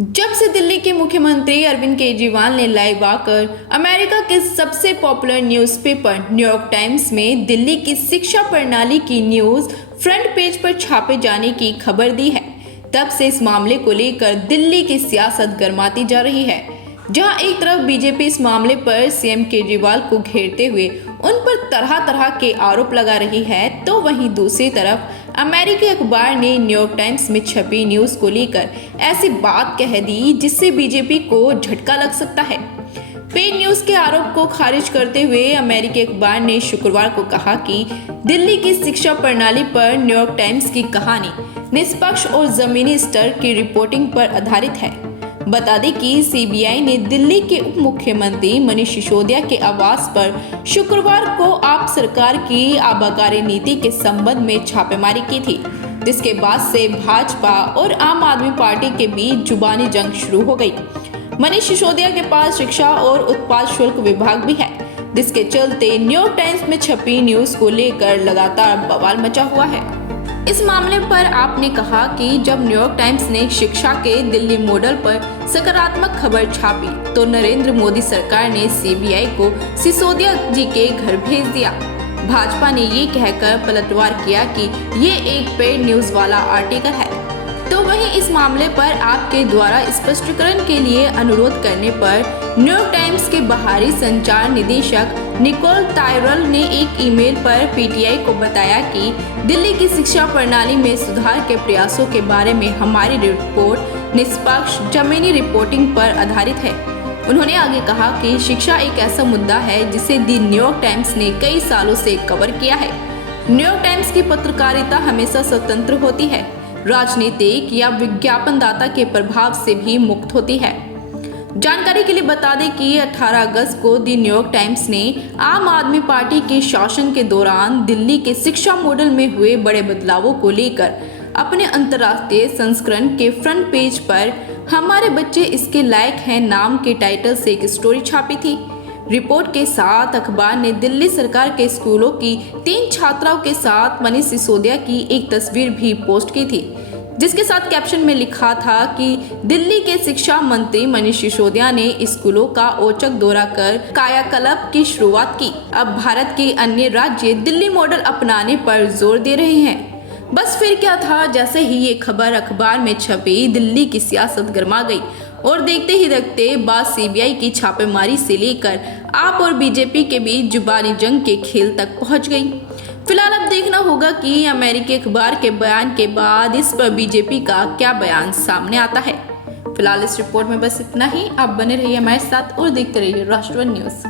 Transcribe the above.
जब से दिल्ली के मुख्यमंत्री अरविंद केजरीवाल ने लाइव आकर अमेरिका के सबसे पॉपुलर न्यूज़पेपर न्यूयॉर्क टाइम्स में दिल्ली की शिक्षा प्रणाली की न्यूज़ फ्रंट पेज पर छापे जाने की खबर दी है, तब से इस मामले को लेकर दिल्ली की सियासत गर्माती जा रही है। जहां एक तरफ बीजेपी इस मामले पर सीएम केजरीवाल को घेरते हुए उन पर तरह तरह के आरोप लगा रही है, तो वहीं दूसरी तरफ अमेरिकी अखबार ने न्यूयॉर्क टाइम्स में छपी न्यूज़ को लेकर ऐसी बात कह दी जिससे बीजेपी को झटका लग सकता है। पेड न्यूज़ के आरोप को खारिज करते हुए अमेरिकी अखबार ने शुक्रवार को कहा कि दिल्ली की शिक्षा प्रणाली पर न्यूयॉर्क टाइम्स की कहानी निष्पक्ष और जमीनी स्तर की रिपोर्टिंग पर आधारित है। बता दें कि सीबीआई ने दिल्ली के उप मुख्यमंत्री मनीष सिसोदिया के आवास पर शुक्रवार को आप सरकार की आबकारी नीति के संबंध में छापेमारी की थी, जिसके बाद से भाजपा और आम आदमी पार्टी के बीच जुबानी जंग शुरू हो गई। मनीष सिसोदिया के पास शिक्षा और उत्पाद शुल्क विभाग भी है, जिसके चलते न्यूयॉर्क टाइम्स में छपी न्यूज को लेकर लगातार बवाल मचा हुआ है। इस मामले पर आपने कहा कि जब न्यूयॉर्क टाइम्स ने शिक्षा के दिल्ली मॉडल पर सकारात्मक खबर छापी तो नरेंद्र मोदी सरकार ने सीबीआई को सिसोदिया जी के घर भेज दिया। भाजपा ने ये कहकर पलटवार किया कि ये एक पेड न्यूज वाला आर्टिकल है। तो वहीं इस मामले पर आपके द्वारा स्पष्टीकरण के लिए अनुरोध करने पर न्यूयॉर्क टाइम्स के बाहरी संचार निदेशक निकोल तायरल ने एक ईमेल पर पीटीआई को बताया कि दिल्ली की शिक्षा प्रणाली में सुधार के प्रयासों के बारे में हमारी रिपोर्ट निष्पक्ष जमीनी रिपोर्टिंग पर आधारित है। उन्होंने आगे कहा कि शिक्षा एक ऐसा मुद्दा है जिसे दी न्यूयॉर्क टाइम्स ने कई सालों से कवर किया है। न्यूयॉर्क टाइम्स की पत्रकारिता हमेशा स्वतंत्र होती है, राजनीतिक या विज्ञापनदाता के प्रभाव से भी मुक्त होती है। जानकारी के लिए बता दें कि 18 अगस्त को दी न्यूयॉर्क टाइम्स ने आम आदमी पार्टी के शासन के दौरान दिल्ली के शिक्षा मॉडल में हुए बड़े बदलावों को लेकर अपने अंतर्राष्ट्रीय संस्करण के फ्रंट पेज पर हमारे बच्चे इसके लायक हैं नाम के टाइटल से एक स्टोरी छापी थी। रिपोर्ट के साथ अखबार ने दिल्ली सरकार के स्कूलों की 3 छात्राओं के साथ मनीष सिसोदिया की एक तस्वीर भी पोस्ट की थी, जिसके साथ कैप्शन में लिखा था कि दिल्ली के शिक्षा मंत्री मनीष सिसोदिया ने स्कूलों का औचक दौरा कर कायाकल्प की शुरुआत की। अब भारत के अन्य राज्य दिल्ली मॉडल अपनाने पर जोर दे रहे हैं। बस फिर क्या था, जैसे ही ये खबर अखबार में छपी दिल्ली की सियासत गर्मा गई और देखते ही देखते बात सीबीआई की छापेमारी से लेकर आप और बीजेपी के बीच जुबानी जंग के खेल तक पहुंच गई। फिलहाल अब देखना होगा कि अमेरिकी अखबार के बयान के बाद इस पर बीजेपी का क्या बयान सामने आता है। फिलहाल इस रिपोर्ट में बस इतना ही। आप बने रहिए हमारे साथ और देखते रहिए राष्ट्रवाद न्यूज़।